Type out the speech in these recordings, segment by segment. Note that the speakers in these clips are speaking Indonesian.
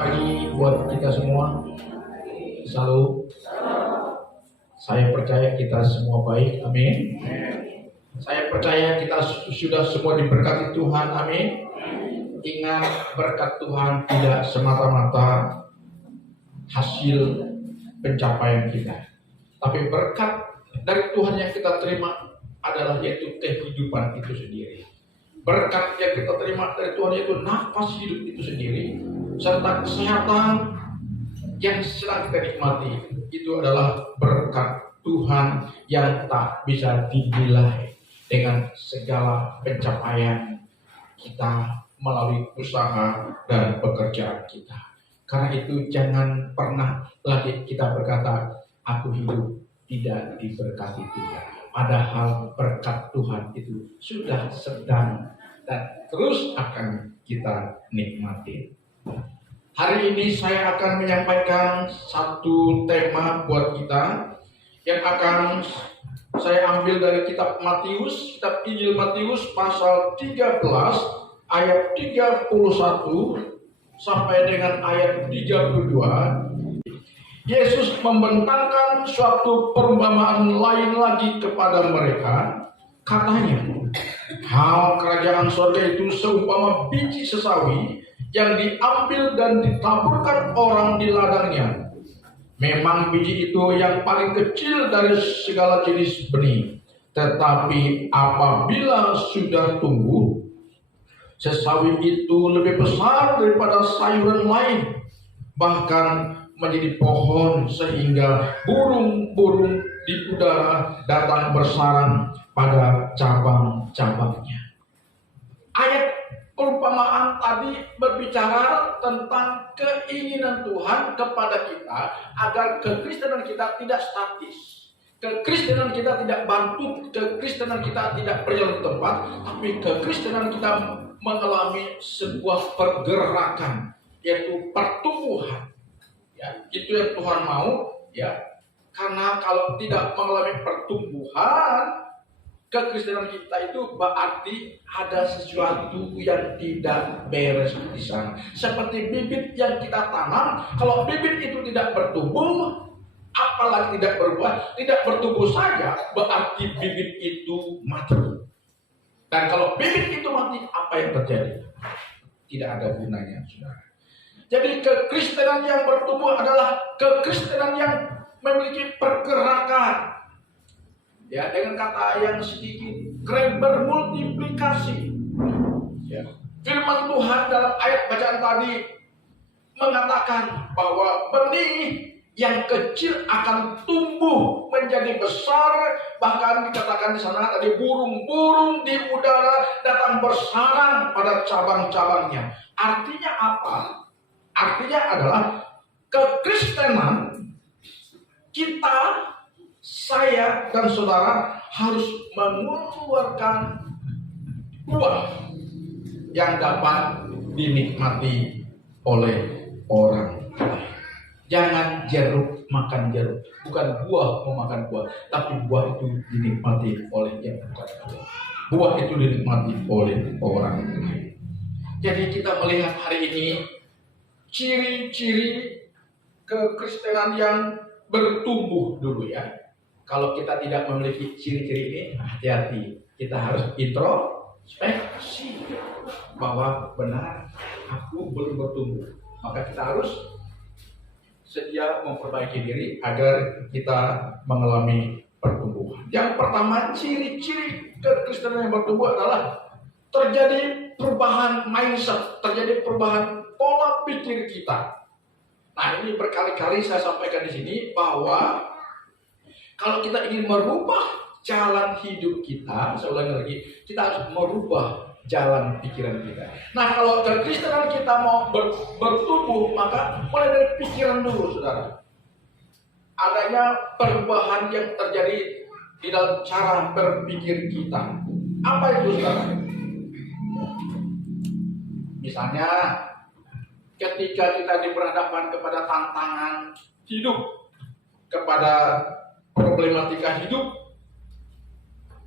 pagi buat kita semua. Selalu saya percaya kita semua baik, amin. Saya percaya kita sudah semua diberkati Tuhan, amin. Ingat, berkat Tuhan tidak semata-mata hasil pencapaian kita, tapi berkat dari Tuhan yang kita terima adalah yaitu kehidupan itu sendiri. Berkat yang kita terima dari Tuhan yaitu nafas hidup itu sendiri, serta kesehatan yang sedang kita nikmati. Itu adalah berkat Tuhan yang tak bisa dinilai dengan segala pencapaian kita melalui usaha dan pekerjaan kita. Karena itu jangan pernah lagi kita berkata, aku hidup tidak diberkati Tuhan. Padahal berkat Tuhan itu sudah sedang dan terus akan kita nikmati. Hari ini saya akan menyampaikan satu tema buat kita yang akan saya ambil dari kitab Matius, kitab Injil Matius pasal 13 ayat 31 sampai dengan ayat 32. Yesus membentangkan suatu perumpamaan lain lagi kepada mereka. Katanya, hal kerajaan surga itu seumpama biji sesawi yang diambil dan ditaburkan orang di ladangnya. Memang biji itu yang paling kecil dari segala jenis benih. Tetapi apabila sudah tumbuh, sesawi itu lebih besar daripada sayuran lain, bahkan menjadi pohon sehingga burung-burung di udara datang bersarang pada cabang-cabangnya. Ayat perumpamaan tadi berbicara tentang keinginan Tuhan kepada kita agar kekristenan kita tidak statis. Kekristenan kita tidak bantut, kekristenan kita tidak berjalan di tempat, tapi kekristenan kita mengalami sebuah pergerakan, yaitu pertumbuhan. Ya, itu yang Tuhan mau, ya. Karena kalau tidak mengalami pertumbuhan, kekristenan kita itu berarti ada sesuatu yang tidak beres di sana. Seperti bibit yang kita tanam, kalau bibit itu tidak bertumbuh, apalagi tidak berbuah, tidak bertumbuh saja, berarti bibit itu mati. Dan kalau bibit itu mati, apa yang terjadi? Tidak ada gunanya, saudara. Jadi kekristenan yang bertumbuh adalah kekristenan yang memiliki pergerakan. Ya, dengan kata yang sedikit, bermultiplikasi. Ya. Firman Tuhan dalam ayat bacaan tadi mengatakan bahwa benih yang kecil akan tumbuh menjadi besar, bahkan dikatakan di sana tadi burung-burung di udara datang bersarang pada cabang-cabangnya. Artinya apa? Artinya adalah kekristenan kita, saya dan saudara harus mengeluarkan buah yang dapat dinikmati oleh orang lain. Jangan jeruk makan jeruk, bukan buah memakan buah, tapi buah itu dinikmati oleh yang bukan buah. Buah itu dinikmati oleh orang lain. Jadi kita melihat hari ini ciri-ciri kekristenan yang bertumbuh dulu ya. Kalau kita tidak memiliki ciri-ciri ini, hati-hati. Kita harus introspeksi bahwa benar aku belum bertumbuh. Maka kita harus sedia memperbaiki diri agar kita mengalami pertumbuhan. Yang pertama, ciri-ciri kekristenan yang bertumbuh adalah terjadi perubahan mindset, terjadi perubahan pola pikir kita. Nah, ini berkali-kali saya sampaikan di sini bahwa kalau kita ingin merubah jalan hidup kita, saya ulangi lagi, kita harus merubah jalan pikiran kita. Nah, kalau kekristenan kita mau bertumbuh, maka mulai dari pikiran dulu, saudara. Adanya perubahan yang terjadi di dalam cara berpikir kita. Apa itu, saudara? Misalnya, ketika kita diberhadapan kepada tantangan hidup, kepada problematika hidup,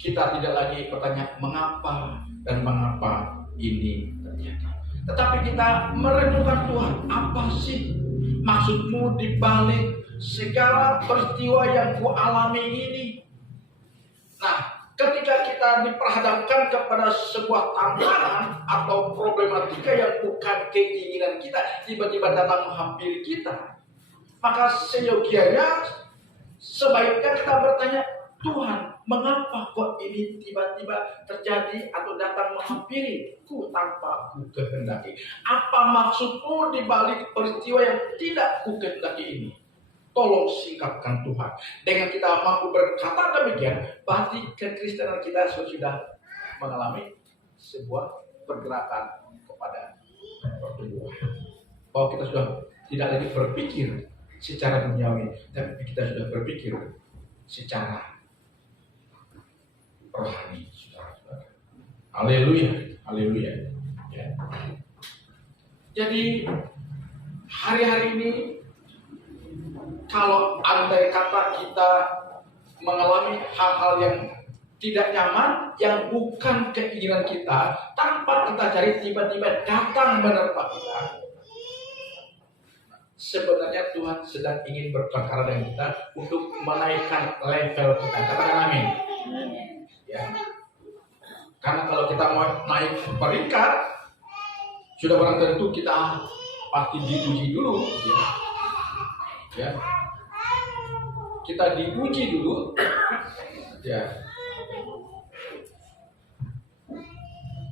kita tidak lagi bertanya mengapa dan mengapa ini terjadi. Tetapi kita merenungkan Tuhan, apa sih maksudmu di balik segala peristiwa yang kualami ini? Nah, ketika kita diperhadapkan kepada sebuah tantangan atau problematika yang bukan keinginan kita, tiba-tiba datang menghampiri kita, maka seyogianya sebaiknya kita bertanya, Tuhan, mengapa kok ini tiba-tiba terjadi atau datang menghampiriku tanpa ku kehendaki? Apa maksudmu di balik peristiwa yang tidak ku kehendaki ini? Tolong singkapkan Tuhan. Dengan kita mampu berkata demikian, berarti kekristenan kita sudah mengalami sebuah pergerakan kepada pertumbuhan. Bahwa kita sudah tidak lagi berpikir secara duniawi, tapi kita sudah berpikir secara rohani, saudara-saudara. Haleluya, haleluya. Ya. Jadi hari-hari ini, kalau andai kata kita mengalami hal-hal yang tidak nyaman, yang bukan keinginan kita, tanpa kita cari tiba-tiba datang menerpa kita, sebenarnya Tuhan sedang ingin berperkara dengan kita untuk menaikkan level kita. Katakan amin. Ya. Karena kalau kita mau naik peringkat, sudah barang tentu kita pasti diuji dulu. Ya. Kita diuji dulu. Ya.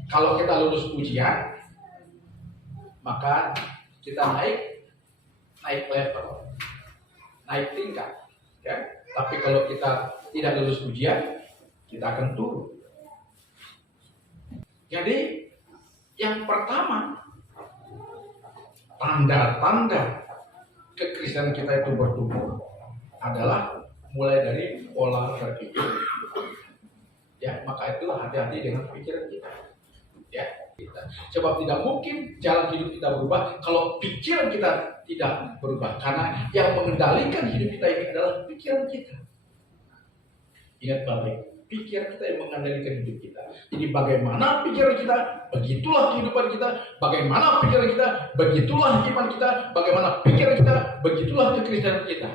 Kalau kita lulus ujian, maka kita naik level, naik tingkat. Ya. Tapi kalau kita tidak lulus ujian, kita akan turun. Jadi yang pertama, tanda-tanda kekristenan kita itu bertumbuh adalah mulai dari pola berpikir. Ya, maka itu hati-hati dengan pikiran kita. Ya, kita. Sebab tidak mungkin jalan hidup kita berubah kalau pikiran kita tidak berubah. Karena yang mengendalikan hidup kita ini adalah pikiran kita. Ingat baik, pikiran kita yang mengendalikan hidup kita. Jadi bagaimana pikiran kita, begitulah kehidupan kita. Bagaimana pikiran kita, begitulah iman kita. Bagaimana pikiran kita, begitulah kekristenan kita.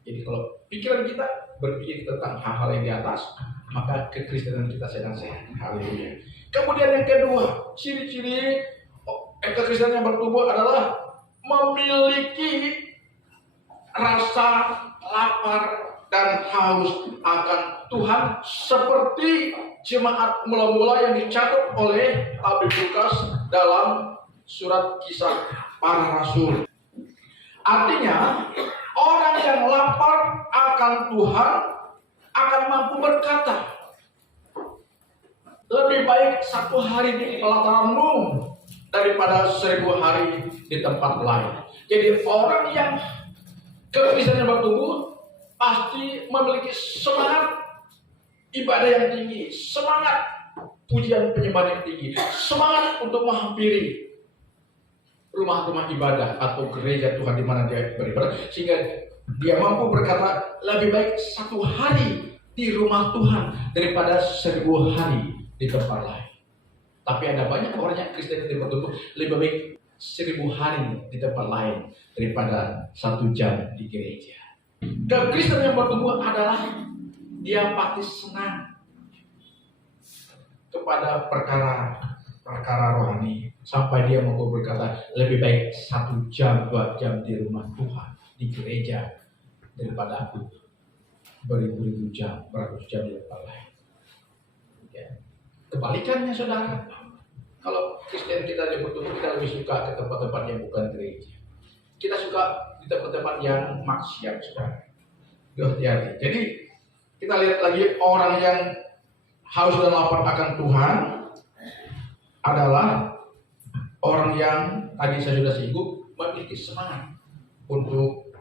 Jadi kalau pikiran kita berpikir tentang hal-hal yang di atas, maka kekristenan kita sedang sehat. Haleluya. Kemudian yang kedua, ciri-ciri kekristenan yang bertumbuh adalah memiliki rasa lapar dan haus akan Tuhan seperti jemaat mula-mula yang dicatat oleh Habib Lukas dalam surat Kisah Para Rasul. Artinya, orang yang lapar akan Tuhan akan mampu berkata, lebih baik 1 hari di pelataranmu daripada 1000 hari di tempat lain. Jadi orang yang kekristenan bertumbuh pasti memiliki semangat ibadah yang tinggi, semangat pujian penyembahan yang tinggi, semangat untuk menghampiri rumah-rumah ibadah atau gereja Tuhan di mana dia beribadah, sehingga dia mampu berkata lebih baik 1 hari di rumah Tuhan daripada 1000 hari di tempat lain. Tapi ada banyak orang yang Kristen yang bertumbuh lebih baik 1000 hari di tempat lain daripada 1 jam di gereja. Kristen yang bertumbuh adalah dia pasti senang kepada perkara rohani sampai dia mau berkata lebih baik 1 jam 2 jam di rumah Tuhan di gereja daripada aku beribu-ribu jam, beratus jam di tempat lain. Ya. Kebalikannya saudara, kalau Kristen kita yang bertumbuh, kita lebih suka ke tempat-tempat yang bukan gereja. Kita suka di tempat-tempat yang maksiat, saudara. Hati-hati. Jadi kita lihat lagi orang yang haus dan lapar akan Tuhan adalah orang yang tadi saya sudah singgung memiliki semangat untuk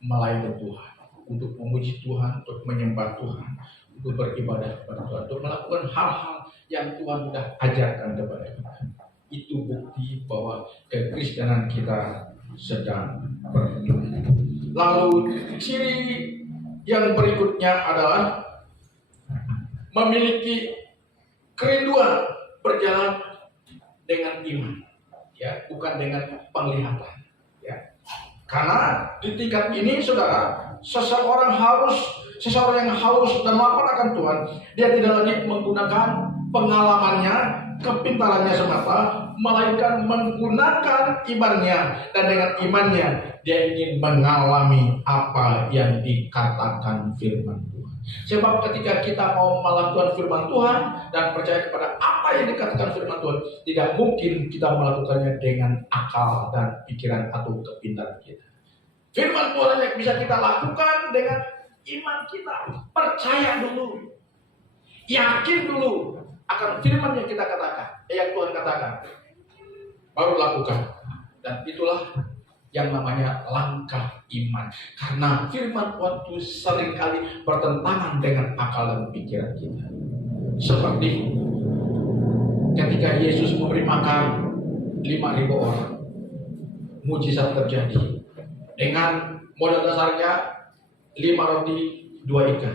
melayani Tuhan, untuk memuji Tuhan, untuk menyembah Tuhan, untuk beribadah kepada Tuhan, untuk melakukan hal-hal yang Tuhan sudah ajarkan kepada kita. Itu bukti bahwa kekristenan kita sedang bertumbuh. Lalu ciri yang berikutnya adalah memiliki kerinduan berjalan dengan iman, ya, bukan dengan penglihatan, ya. Karena di tingkat ini saudara, seseorang yang haus dan lapar akan Tuhan, dia tidak lagi menggunakan pengalamannya, kepintarannya semata, melainkan menggunakan imannya. Dan dengan imannya dia ingin mengalami apa yang dikatakan firman Tuhan. Sebab ketika kita mau melakukan firman Tuhan dan percaya kepada apa yang dikatakan firman Tuhan, tidak mungkin kita melakukannya dengan akal dan pikiran atau kepintaran kita. Firman Tuhan yang bisa kita lakukan dengan iman kita. Percaya dulu, yakin dulu akan firman yang kita katakan, yang Tuhan katakan, baru lakukan. Dan itulah yang namanya langkah iman. Karena firman Tuhan itu seringkali bertentangan dengan akal dan pikiran kita. Seperti ketika Yesus memberi makan 5.000 orang, mujizat terjadi. Dengan modal dasarnya 5 roti 2 ikan,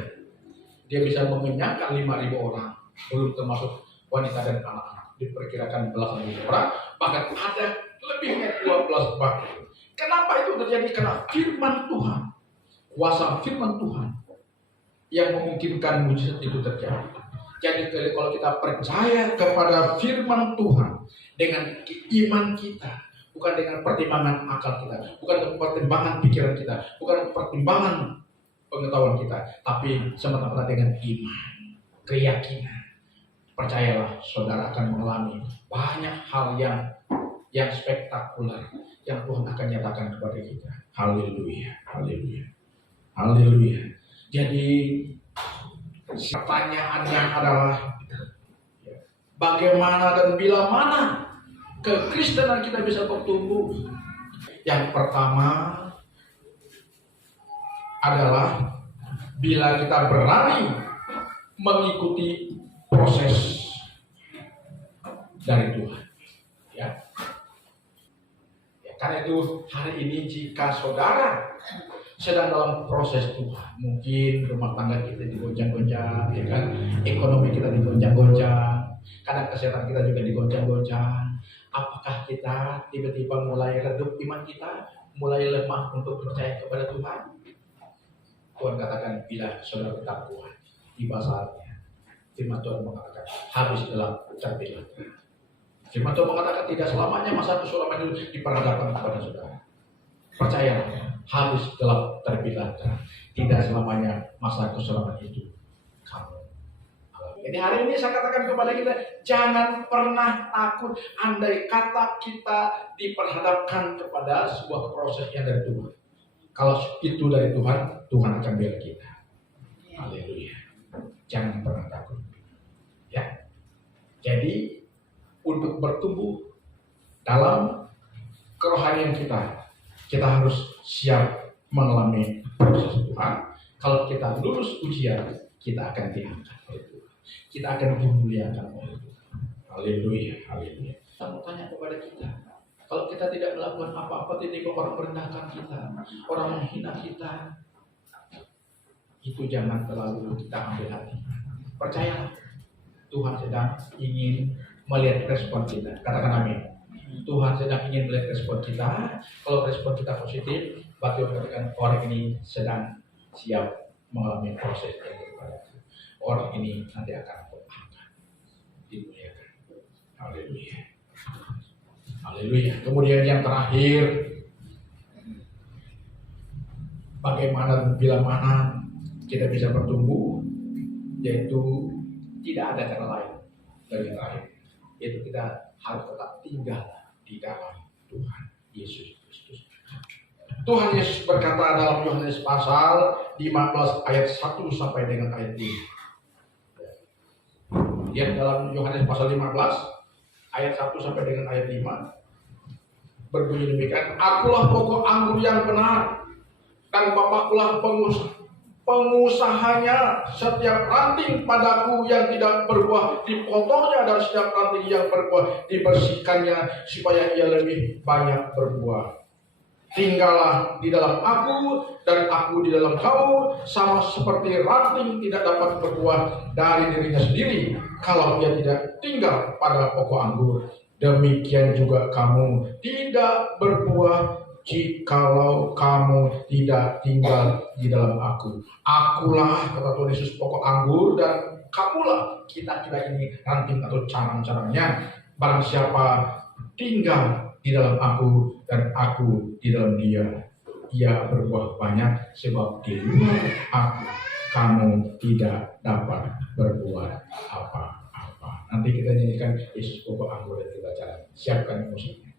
dia bisa mengenyangkan 5.000 orang, belum termasuk wanita dan anak-anak. Diperkirakan belasan ribu orang, bahkan ada lebihnya 12 bangkai. Kenapa itu terjadi? Karena firman Tuhan, kuasa firman Tuhan yang memungkinkan mujizat itu terjadi. Jadi kalau kita percaya kepada firman Tuhan dengan iman kita, bukan dengan pertimbangan akal kita, bukan dengan pertimbangan pikiran kita, bukan pertimbangan pengetahuan kita, tapi semata-mata dengan iman, keyakinan. Percayalah, saudara akan mengalami banyak hal yang spektakuler yang Tuhan akan nyatakan kepada kita. Haleluya, haleluya, haleluya. Jadi pertanyaannya adalah bagaimana dan bila mana kekristenan kita bisa bertumbuh? Yang pertama adalah bila kita berani mengikuti proses dari Tuhan. Karena itu hari ini jika saudara sedang dalam proses Tuhan, mungkin rumah tangga kita digoncang-goncang, ya kan? Ekonomi kita digoncang-goncang, kadang kesehatan kita juga digoncang-goncang. Apakah kita tiba-tiba mulai redup iman kita, mulai lemah untuk percaya kepada Tuhan? Tuhan katakan, bila saudara tetap kuat, tiba saatnya. Firman Tuhan mengatakan, habis dalam terpilah. Firman Tuhan mengatakan tidak selamanya masa kesulaman itu diperhadapkan kepada saudara. Percaya, habis gelap terbilang terang. Tidak selamanya masa kesulaman itu kamu alami. Jadi hari ini saya katakan kepada kita, jangan pernah takut andai kata kita diperhadapkan kepada sebuah proses yang dari Tuhan. Kalau itu dari Tuhan, Tuhan akan bela kita. Haleluya. Jangan pernah takut. Ya. Jadi untuk bertumbuh dalam kerohanian kita harus siap mengalami proses Tuhan. Kalau kita lulus ujian, kita akan diangkat oleh Tuhan. Kita akan dimuliakan oleh Tuhan. Haleluya, haleluya. Saya mau tanya kepada kita, kalau kita tidak melakukan apa-apa, tiba-tiba orang merendahkan kita, orang menghina kita, itu jangan terlalu kita ambil hati. Percayalah, Tuhan sedang ingin melihat respon kita. Katakan amin. Tuhan sedang ingin melihat respon kita. Kalau respon kita positif, berarti Tuhan katakan orang ini sedang siap mengalami proses yang berbeda. Orang ini nanti akan berangkat. Dimuliakan. Haleluya. Haleluya. Kemudian yang terakhir, bagaimana bila mana kita bisa bertumbuh, yaitu tidak ada cara lain dari yang terakhir. Yaitu kita harus tetap tinggal di dalam Tuhan Yesus Kristus. Tuhan Yesus berkata dalam Yohanes pasal 15 ayat 1 sampai dengan ayat 5. Ya, dalam Yohanes pasal 15 ayat 1 sampai dengan ayat 5 berbunyi demikian, akulah pokok anggur yang benar dan Bapakkulah pengusahanya. Setiap ranting padaku yang tidak berbuah dipotongnya, dan setiap ranting yang berbuah dibersihkannya supaya ia lebih banyak berbuah. Tinggallah di dalam aku dan aku di dalam kamu, sama seperti ranting tidak dapat berbuah dari dirinya sendiri kalau ia tidak tinggal pada pokok anggur. Demikian juga kamu tidak berbuah jikalau kamu tidak tinggal di dalam aku. Akulah, kata Tuhan Yesus, pokok anggur, dan kamulah kita ini ranting atau carang-carangnya. Barang siapa tinggal di dalam aku dan aku di dalam dia, ia berbuah banyak, sebab di luar aku kamu tidak dapat berbuat apa-apa. Nanti kita nyanyikan Yesus pokok anggur dan kita jalan. Siapkan musiknya.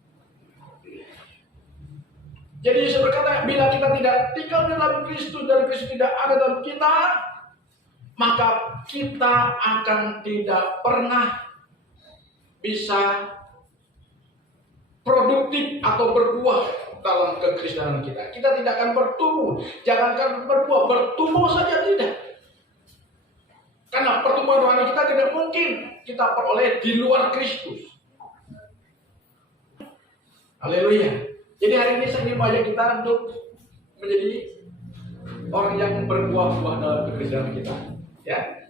Jadi Yesus berkata, bila kita tidak tinggal di dalam Kristus dan Kristus tidak ada dalam kita, maka kita akan tidak pernah bisa produktif atau berbuah dalam kekristenan kita. Kita tidak akan bertumbuh. Jangankan berbuah, bertumbuh saja tidak. Karena pertumbuhan rohani kita tidak mungkin kita peroleh di luar Kristus. Haleluya. Jadi hari ini saya ingin mengajak kita untuk menjadi orang yang berbuah-buah dalam kekristenan kita. Ya.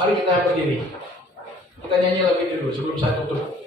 Mari kita berdiri. Kita nyanyi lagi dulu sebelum saya tutup.